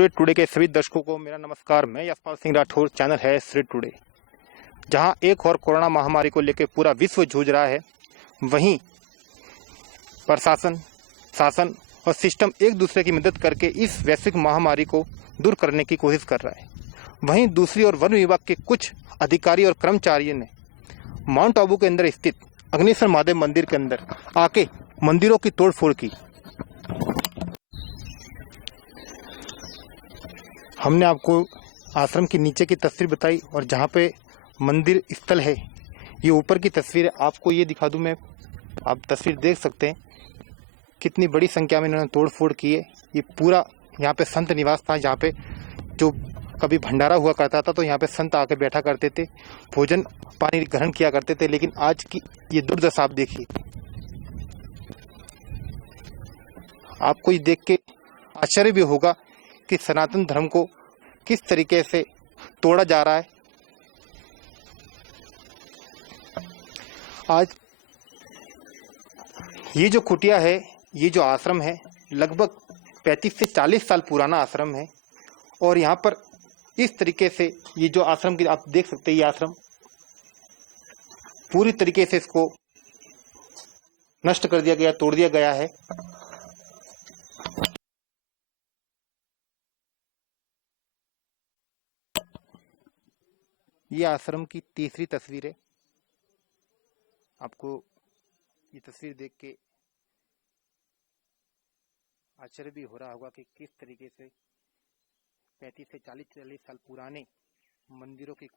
Shri today के सभी दर्शकों को मेरा नमस्कार। मैं यशपाल सिंह राठौर, चैनल है श्री टुडे। जहां एक और कोरोना महामारी को लेकर पूरा विश्व जूझ रहा है, वहीं प्रशासन, शासन और सिस्टम एक दूसरे की मदद करके इस वैश्विक महामारी को दूर करने की कोशिश कर रहा है। वहीं दूसरी ओर वन विभाग के कुछ अधिकारी और कर्मचारियों ने माउंट आबू के अंदर स्थित अग्निश्वर महादेव मंदिर के अंदर आके मंदिरों की तोड़फोड़ की। हमने आपको आश्रम की नीचे की तस्वीर बताई और जहाँ पे मंदिर स्थल है, ये ऊपर की तस्वीर है। आपको ये दिखा दूं मैं, आप तस्वीर देख सकते हैं कितनी बड़ी संख्या में इन्होंने तोड़फोड़ की है। ये पूरा यहाँ पे संत निवास था, जहाँ पे जो कभी भंडारा हुआ करता था तो यहाँ पे संत आके बैठा करते थे, भोजन पानी ग्रहण किया करते थे। लेकिन आज की ये दुर्दशा आप देखिए। आपको ये देख के आश्चर्य भी होगा कि सनातन धर्म को किस तरीके से तोड़ा जा रहा है। आज ये जो कुटिया है, ये जो आश्रम है, लगभग 35 से 40 साल पुराना आश्रम है। और यहाँ पर इस तरीके से ये जो आश्रम की आप देख सकते हैं, ये आश्रम पूरी तरीके से इसको नष्ट कर दिया गया, तोड़ दिया गया है। ये आश्रम की तीसरी तस्वीर है। आपको ये तस्वीर देख के आश्चर्य भी हो रहा होगा कि किस तरीके से 35 से 40 साल पुराने मंदिरों की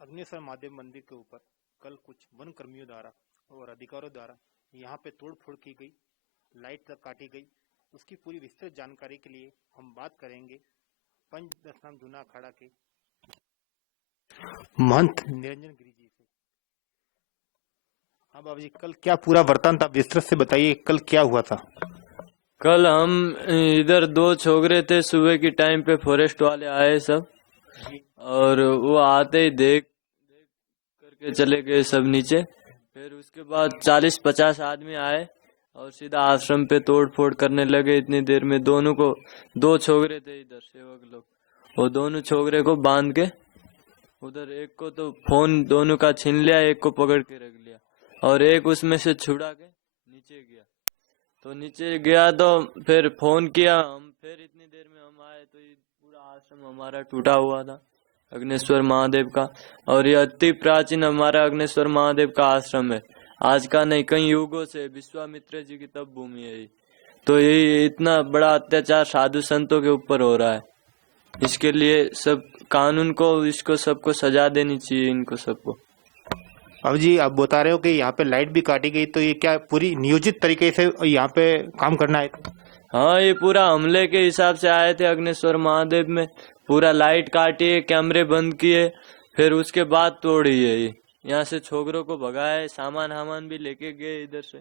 अग्निश्वर महादेव मंदिर के ऊपर कल कुछ वन कर्मियों द्वारा और अधिकारियों द्वारा यहाँ पे तोड़फोड़ की गई, लाइट तक काटी गई। उसकी पूरी विस्तृत जानकारी के लिए हम बात करेंगे पंच दशनाम जूना अखाड़ा के महंत निरंजन गिरी जी से। हाँ बाबू जी, कल क्या पूरा वृत्तांत आप विस्तृत से बताइए, कल क्या हुआ था? कल हम इधर 2 छोकरे थे, सुबह की टाइम पे फॉरेस्ट वाले आए सब, और वो आते ही देख करके चले गए सब नीचे। फिर उसके बाद 40-50 आदमी आए और सीधा आश्रम पे तोड़ फोड़ करने लगे। इतनी देर में दोनों को, 2 छोकरे थे इधर सेवक लोग, वो दोनों छोकरे को बांध के उधर, एक को तो फोन दोनों का छीन लिया, एक को पकड़ के रख लिया, और एक उसमें से छुड़ा के नीचे गया। तो नीचे गया तो फिर फोन किया हम, फिर इतनी देर में हम आए तो ये पूरा आश्रम हमारा टूटा हुआ था अग्निश्वर महादेव का। और ये अति प्राचीन हमारा अग्निश्वर महादेव का आश्रम है, आज का नहीं, कई युगों से विश्वामित्र जी की तप भूमि है। तो ये इतना बड़ा अत्याचार साधु संतों के ऊपर हो रहा है, इसके लिए सब कानून को, इसको सबको सजा देनी चाहिए, इनको सबको। अब जी आप बता रहे हो कि यहाँ पे लाइट भी काटी गई, तो ये क्या पूरी नियोजित तरीके से यहाँ पे काम करना है? हाँ, ये पूरा हमले के हिसाब से आए थे अग्निश्वर महादेव में। पूरा लाइट काटी, कैमरे बंद किए, फिर उसके बाद तोड़ी है। ये यहाँ से छोकरों को भगाए, सामान भी लेके गए इधर से।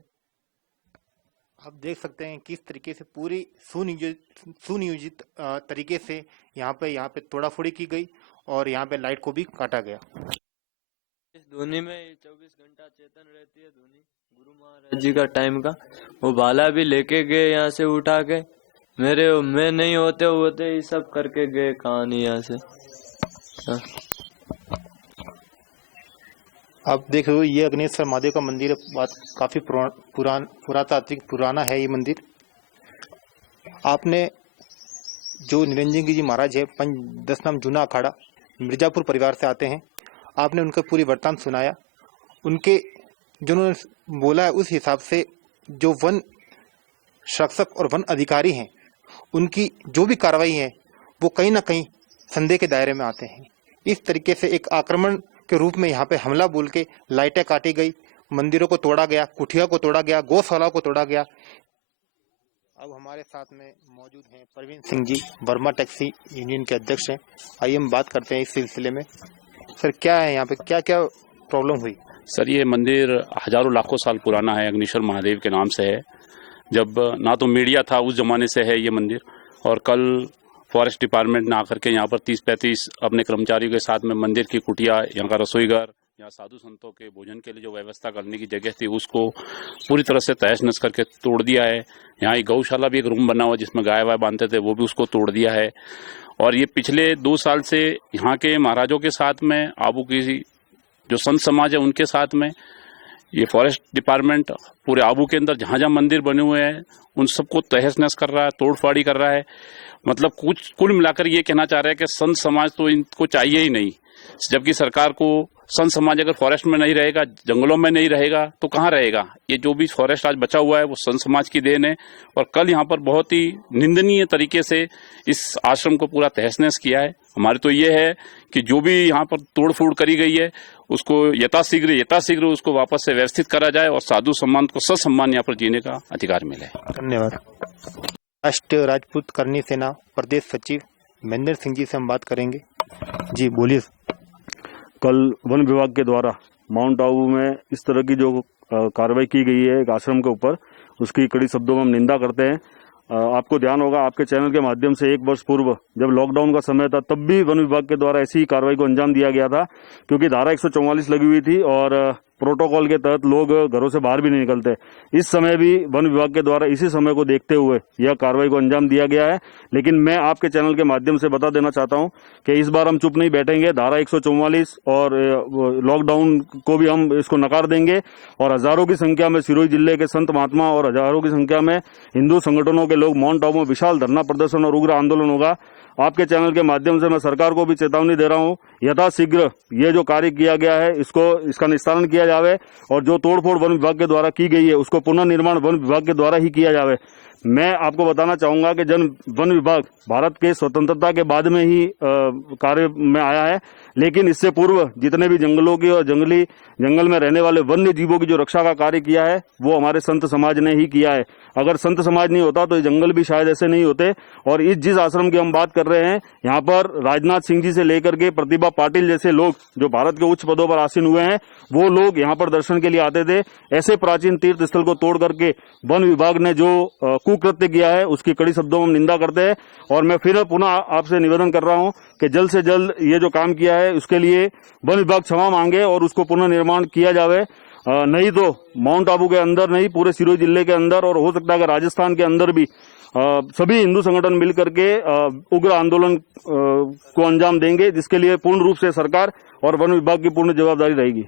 आप देख सकते हैं किस तरीके से पूरी सुनियोजित तरीके से यहाँ पे तोड़ाफोड़ी की गई और यहाँ पे लाइट को भी काटा गया। इस धुनी में 24 घंटा चेतन रहती है धुनी, गुरु महाराज जी का टाइम का। वो भाला भी लेके गए यहाँ से उठा के, मैं नहीं होते ये सब करके गए कहानी यहाँ से। आप देख रहे हो, ये अग्निश्वर महादेव का मंदिर बात काफी पुरातात्विक पुराना है ये मंदिर। आपने जो निरंजन गिरी जी महाराज है, पंच दशनाम जूना अखाड़ा मिर्जापुर परिवार से आते हैं, आपने उनका पूरी वृत्तांत सुनाया। उनके जो उन्होंने बोला है उस हिसाब से जो वन रक्षक और वन अधिकारी हैं, उनकी जो भी कार्रवाई है वो कहीं ना कहीं संदेह के दायरे में आते हैं। इस तरीके से एक आक्रमण के रूप में यहाँ पे हमला बोल के लाइटें काटी गई, मंदिरों को तोड़ा गया, कुटिया को तोड़ा गया, गौशाला को तोड़ा गया। अब हमारे साथ में मौजूद हैं प्रवीण सिंह जी, वर्मा टैक्सी यूनियन के अध्यक्ष हैं। आइए हम बात करते हैं इस सिलसिले में। सर, क्या है यहाँ पे, क्या क्या प्रॉब्लम हुई? सर, ये मंदिर हजारों लाखों साल पुराना है, अग्निश्वर महादेव के नाम से है। जब ना तो मीडिया था, उस जमाने से है ये मंदिर। और कल फॉरेस्ट डिपार्टमेंट ने आकर के यहाँ पर 30-35 अपने कर्मचारियों के साथ में मंदिर की कुटिया, यहाँ का रसोईघर, यहाँ साधु संतों के भोजन के लिए जो व्यवस्था करने की जगह थी उसको पूरी तरह से तहस नहस करके तोड़ दिया है। यहाँ एक गौशाला भी एक रूम बना हुआ जिसमें गाय वाय बांधते थे, वो भी उसको तोड़ दिया है। और ये पिछले 2 साल से यहाँ के महाराजों के साथ में, आबू की जो संत समाज है उनके साथ में, ये फॉरेस्ट डिपार्टमेंट पूरे आबू के अंदर जहाँ जहाँ मंदिर बने हुए हैं उन सबको तहस नहस कर रहा है, तोड़फाड़ी कर रहा है। मतलब कुल मिलाकर ये कहना चाह रहा है कि संत समाज तो इनको चाहिए ही नहीं, जबकि सरकार को संत समाज अगर फॉरेस्ट में नहीं रहेगा, जंगलों में नहीं रहेगा तो कहाँ रहेगा। ये जो भी फॉरेस्ट आज बचा हुआ है वो संत समाज की देन है। और कल यहाँ पर बहुत ही निंदनीय तरीके से इस आश्रम को पूरा तहस नहस किया है। हमारी तो ये है कि जो भी यहाँ पर तोड़ फोड़ करी गई है उसको यथाशीघ्र उसको वापस से व्यवस्थित करा जाए और साधु सम्मान को ससम्मान यहाँ पर जीने का अधिकार मिले। धन्यवाद। राष्ट्रीय राजपूत करनी सेना प्रदेश सचिव महेंद्र सिंह जी से हम बात करेंगे। जी बोलिए। कल वन विभाग के द्वारा माउंट आबू में इस तरह की जो कार्रवाई की गई है एक आश्रम के ऊपर, उसकी कड़ी शब्दों में हम निंदा करते हैं। आपको ध्यान होगा, आपके चैनल के माध्यम से 1 वर्ष पूर्व जब लॉकडाउन का समय था तब भी वन विभाग के द्वारा ऐसी ही कार्रवाई को अंजाम दिया गया था, क्योंकि धारा 144 लगी हुई थी और प्रोटोकॉल के तहत लोग घरों से बाहर भी नहीं निकलते। इस समय भी वन विभाग के द्वारा इसी समय को देखते हुए यह कार्रवाई को अंजाम दिया गया है। लेकिन मैं आपके चैनल के माध्यम से बता देना चाहता हूं कि इस बार हम चुप नहीं बैठेंगे। धारा 144 और लॉकडाउन को भी हम इसको नकार देंगे और हजारों की संख्या में सिरोही जिले के संत महात्मा और हजारों की संख्या में हिंदू संगठनों के लोग माउंट आबू में विशाल धरना प्रदर्शन और उग्र आंदोलन होगा। आपके चैनल के माध्यम से मैं सरकार को भी चेतावनी दे रहा हूं, यथाशीघ्र ये जो कार्य किया गया है इसका निस्तारण किया जावे और जो तोड़फोड़ वन विभाग के द्वारा की गई है उसको पुनर्निर्माण वन विभाग के द्वारा ही किया जावे। मैं आपको बताना चाहूंगा कि वन विभाग भारत के स्वतंत्रता के बाद में ही कार्य में आया है, लेकिन इससे पूर्व जितने भी जंगलों की और जंगल में रहने वाले वन्य जीवों की जो रक्षा का कार्य किया है वो हमारे संत समाज ने ही किया है। अगर संत समाज नहीं होता तो ये जंगल भी शायद ऐसे नहीं होते। और जिस आश्रम की हम बात कर रहे हैं, यहाँ पर राजनाथ सिंह जी से लेकर के प्रतिभा पाटिल जैसे लोग जो भारत के उच्च पदों पर आसीन हुए हैं वो लोग यहाँ पर दर्शन के लिए आते थे। ऐसे प्राचीन तीर्थ स्थल को तोड़ करके वन विभाग ने जो कुकृत्य किया है उसकी कड़ी शब्दों में हम निंदा करते हैं। और मैं फिर पुनः आपसे निवेदन कर रहा हूं कि जल्द से जल्द ये जो काम किया है उसके लिए वन विभाग क्षमा मांगे और उसको पुनर्निर्माण किया जावे। नहीं तो माउंट आबू के अंदर नहीं, पूरे सिरोही जिले के अंदर और हो सकता है कि राजस्थान के अंदर भी सभी हिंदू संगठन मिलकर के उग्र आंदोलन को अंजाम देंगे, जिसके लिए पूर्ण रूप से सरकार और वन विभाग की पूर्ण जवाबदारी रहेगी।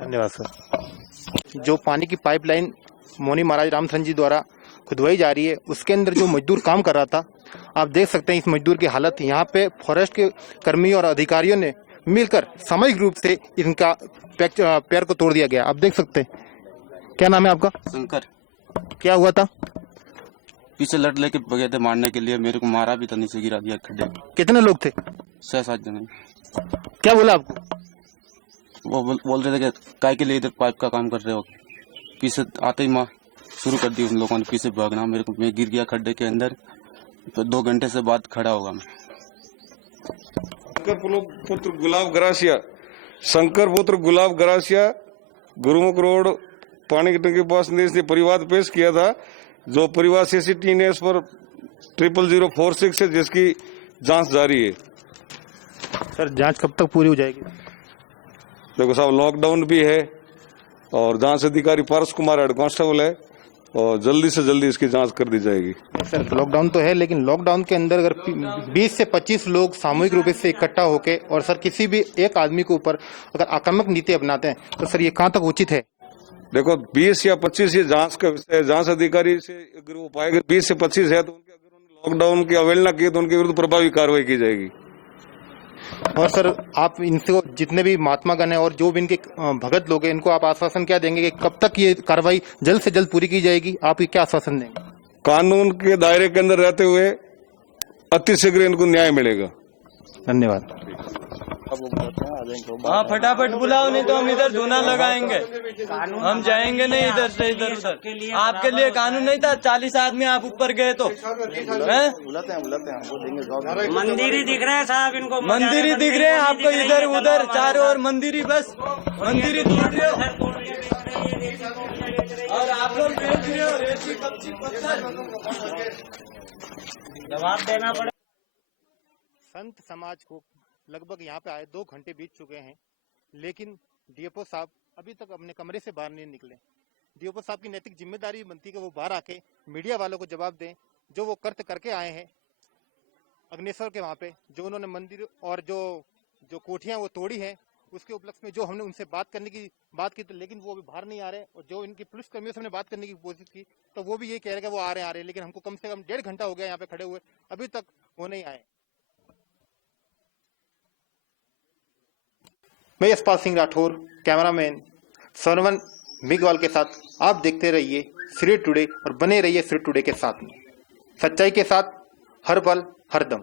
धन्यवाद सर। जो पानी की पाइपलाइन मोनी महाराज रामचंद्र जी द्वारा खुदवाई जा रही है उसके अंदर जो मजदूर काम कर रहा था, आप देख सकते हैं इस मजदूर की हालत। यहाँ पे फॉरेस्ट के कर्मी और अधिकारियों ने मिलकर सामूहिक रूप से इनका पैर को तोड़ दिया गया। आप देख सकते हैं। क्या नाम है आपका? शंकर। क्या हुआ था? पीछे लड़ लेके गए थे मारने के लिए, मेरे को मारा भी था, नीचे गिरा दिया खड्डे। कितने लोग थे? 6-7 जने। क्या बोला आपको? वो बोल रहे थे कि काय के लिए इधर पाइप का काम कर रहे हो। पीछे आते ही माँ शुरू कर दी उन लोगों ने पीछे भागना। मेरे को मैं गिर गया खड्डे के अंदर, तो 2 घंटे से बाद खड़ा होगा मैं। शंकर पुत्र गुलाब गरासिया गुरुमुख रोड पानी की टंकी पास ने परिवाद पेश किया था। जो परिवाद सीसीटी ने इस पर 00046 है, जिसकी जांच जारी है। सर जांच कब तक पूरी हो जाएगी? देखो साहब, लॉकडाउन भी है और जांच अधिकारी पारस कुमार हेड कांस्टेबल है और जल्दी से जल्दी इसकी जांच कर दी जाएगी। सर लॉकडाउन तो है, लेकिन लॉकडाउन के अंदर अगर 20 से 25 लोग सामूहिक रूप से इकट्ठा होके और सर किसी भी एक आदमी के ऊपर अगर आक्रामक नीति अपनाते हैं तो सर ये कहाँ तक उचित है? देखो 20 या 25 ये जांच का विषय है। जांच अधिकारी से अगर वो पाएगा 20 से 25 है तो उनके अगर उन्होंने लॉकडाउन की अवहेलना की तो उनके विरुद्ध प्रभावी कार्रवाई की जाएगी। और सर आप इनसे जितने भी महात्मागण हैं और जो भी इनके भगत लोग हैं इनको आप आश्वासन क्या देंगे कि कब तक ये कार्रवाई जल्द से जल्द पूरी की जाएगी? आप क्या आश्वासन देंगे? कानून के दायरे के अंदर रहते हुए अतिशीघ्र इनको न्याय मिलेगा। धन्यवाद। हाँ फटाफट बुलाओ, नहीं तो हम इधर धुना लगाएंगे। हम जाएंगे नहीं इधर से इधर उधर। आपके लिए कानून नहीं था? 40 आदमी आप ऊपर गए तो हैं? मंदिर ही दिख रहा है साहब इनको, मंदिर ही दिख रहे हैं आपको, इधर उधर चारों ओर मंदिर ही, बस मंदिर ही दिख रहे हो। और आप लोग बेच रहे हो रेती कच्ची पत्थर। जवाब देना पड़ेगा। संत समाज को लगभग यहाँ पे आए 2 घंटे बीत चुके हैं, लेकिन डीएफओ साहब अभी तक अपने कमरे से बाहर नहीं निकले। डीएफओ साहब की नैतिक जिम्मेदारी बनती है कि वो बाहर आके मीडिया वालों को जवाब दें, जो वो कर्त करके आए हैं अग्नेश्वर के वहाँ पे, जो उन्होंने मंदिर और जो कोठियाँ वो तोड़ी हैं, उसके उपलक्ष्य में जो हमने उनसे बात करने की बात की, तो लेकिन वो अभी बाहर नहीं आ रहे। और जो इनकी पुलिस कर्मियों से हमने बात करने की कोशिश की, तो वो भी ये कह रहे हैं कि वो आ रहे हैं, लेकिन हमको कम से कम 1.5 घंटा हो गया यहाँ पे खड़े हुए, अभी तक वो नहीं आए। मैं यशपाल सिंह राठौर, कैमरामैन सरवन मिगवाल के साथ आप देखते रहिए श्री टुडे और बने रहिए श्री टुडे के साथ में, सच्चाई के साथ हर पल हर दम।